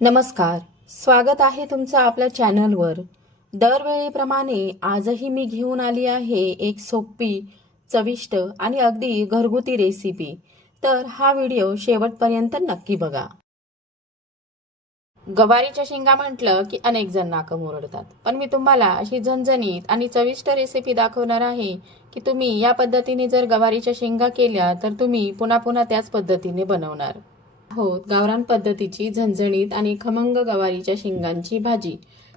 नमस्कार, स्वागत आहे तुमचं आपल्या चॅनलवर। दरवेळीप्रमाणे आजही मी घेऊन आली आहे एक सोपी, चविष्ट आणि अगदी घरगुती रेसिपी। तर हा व्हिडिओ शेवटपर्यंत नक्की बघा। गवारीच्या शेंगा म्हटलं की अनेक जण नाकं मुरडतात, पण मी तुम्हाला अशी झणझणीत आणि चविष्ट रेसिपी दाखवणार आहे की तुम्ही या पद्धतीने जर गवारीच्या शेंगा केल्या तर तुम्ही पुन्हा पुन्हा त्याच पद्धतीने बनवणार आहोत। गावरान पद्धतीची झणझणीत आणि खमंग गवारीच्या शेंगांची भाजी।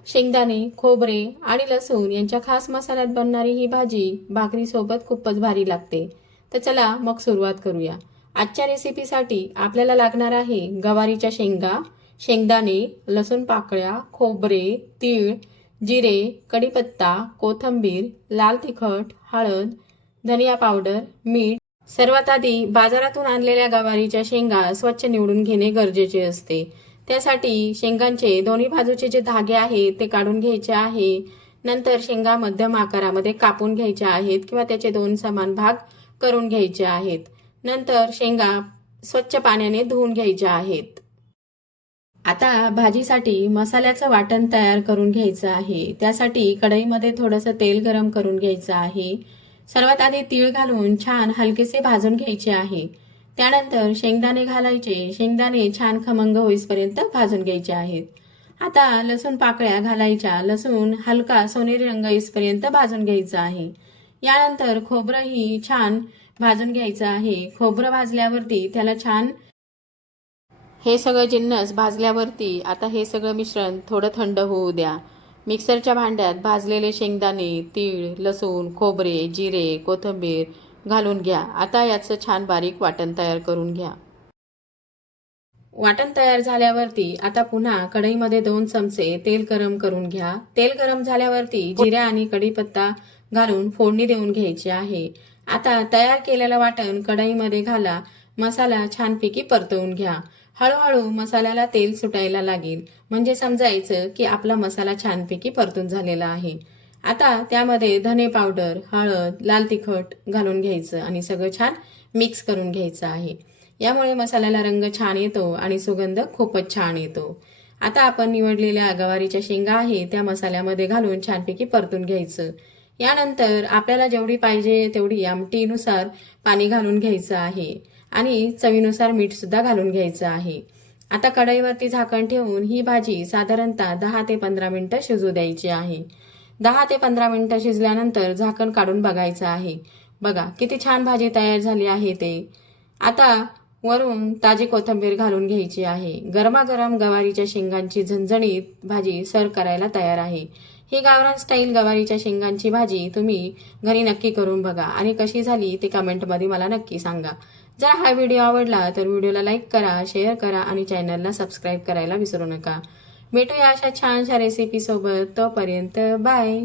शेंगदाणे, खोबरे आणि लसूण यांच्या खास मसाल्यात बनणारी ही भाजी भाकरी सोबत खूपच भारी लागते। तर चला मग सुरुवात करूया। आजच्या रेसिपीसाठी आपल्याला लागणार आहे गवारीच्या शेंगा, शेंगदाणे, लसूण पाकळ्या, खोबरे, तीळ, जिरे, कढीपत्ता, कोथिंबीर, लाल तिखट, हळद, धनिया पावडर, मीठ। सर्वात आधी बाजारातून आणलेल्या गवारीच्या शेंगा स्वच्छ निवडून घेणे गरजेचे असते। त्यासाठी शेंगांचे दोन्ही बाजूचे जे धागे आहेत ते काढून घ्यायचे आहे। नंतर शेंगा मध्यम आकारामध्ये कापून घ्यायच्या आहेत किंवा त्याचे दोन समान भाग करून घ्यायचे आहेत। नंतर शेंगा स्वच्छ पाण्याने धुवून घ्यायच्या आहेत। आता भाजीसाठी मसाल्याचं वाटण तयार करून घ्यायचं आहे। त्यासाठी कढईमध्ये थोडंसं तेल गरम करून घ्यायचं आहे। सर्वात आधी तीळ घालून छान हलकेसे भाजून घ्यायचे आहे। त्यानंतर शेंगदाणे घालायचे। शेंगदाणे छान खमंग होईपर्यंत भाजून घ्यायचे आहेत। आता लसूण पाकळ्या घालायच्या। लसूण हलका सोनेरी रंग येईपर्यंत भाजून घ्यायचा आहे। यानंतर खोबरंही छान भाजून घ्यायचं आहे। खोबरं भाजल्यावरती त्याला छान हे सगळं जिन्नस भाजल्यावरती आता हे सगळं मिश्रण थोडं थंड होऊ द्या। मिक्सरच्या भांड्यात भाजलेले शेंगदाणे, तीळ, लसूण, खोबरे, जिरे, कोथिंबीर घालून घ्या। आता याचं छान बारीक वाटण तयार करून घ्या। वाटण तयार झाल्यावरती आता पुन्हा कढईमध्ये 2 चमचे तेल गरम करून घ्या। तेल गरम झाल्यावरती जिरा आणि कढीपत्ता घालून फोडणी देऊन घ्यायची आहे। आता तयार केलेलं वाटण कढईमध्ये घाला। मसाला छानपैकी परतवून घ्या। हळूहळू मसाल्याला तेल सुटायला लागेल, म्हणजे समजायचं की आपला मसाला छानपैकी परतून झालेला आहे। आता त्यामध्ये धने पावडर, हळद, लाल तिखट घालून घ्यायचं आणि सगळं छान मिक्स करून घ्यायचं आहे। यामुळे मसाल्याला रंग छान येतो आणि सुगंध खूपच छान येतो। आता आपण निवडलेल्या गवारीच्या शेंगा आहे त्या मसाल्यामध्ये घालून छानपैकी परतून घ्यायचं। यानंतर आपल्याला जेवढी पाहिजे तेवढी आमटीनुसार पाणी घालून घ्यायचं आहे आणि चवीनुसार मीठ सुद्धा घालून घ्यायचं आहे। आता कढईवरती झाकण ठेवून ही भाजी साधारणतः 10 ते 15 मिनिटं शिजू द्यायची आहे। 10 ते 15 मिनिटं शिजल्यानंतर झाकण काढून बघायचं आहे। बघा किती छान भाजी तयार झाली आहे ते। आता वरून ताजी कोथिंबीर घालून घ्यायची आहे। गरमागरम गवारीच्या शेंगांची झणझणीत भाजी सर्व करायला तयार आहे। ही गावरान स्टाईल गवारीच्या शेंगांची भाजी तुम्ही घरी नक्की करून बघा आणि कशी झाली ते कमेंटमध्ये मला नक्की सांगा। जर हा व्हिडिओ आवडला तर व्हिडिओला लाईक करा, शेअर करा आणि चॅनलला सबस्क्राईब करायला विसरू नका। भेटूया अशा छानशा रेसिपी सोबत। तोपर्यंत बाय।